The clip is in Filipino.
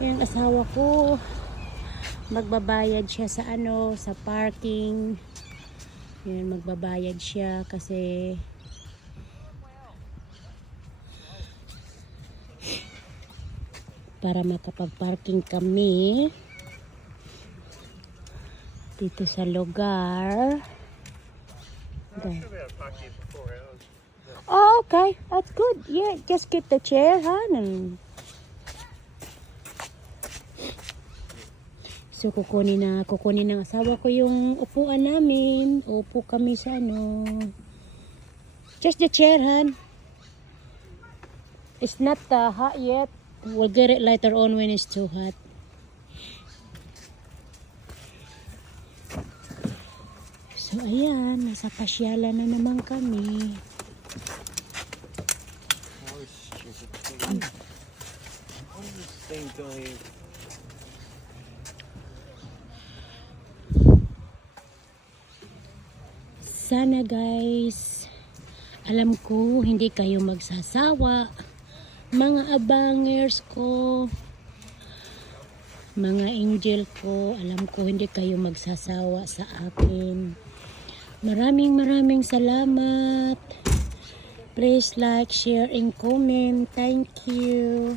Yung asawa ko, magbabayad siya sa sa parking. Yun, magbabayad siya kasi para makapag-parking kami dito sa lugar. Okay. Oh, okay. That's good. Yeah, just get the chair, and so kukunin ng asawa ko yung upuan namin. Upo kami sa just the chair, han. It's not hot yet. We'll get it later on when it's too hot. So ayan, nasa pasyalan na naman kami. Sana guys, alam ko hindi kayo magsasawa. Mga abangers ko, mga angel ko, alam ko hindi kayo magsasawa sa akin. Maraming salamat. Please like, share, and comment. Thank you.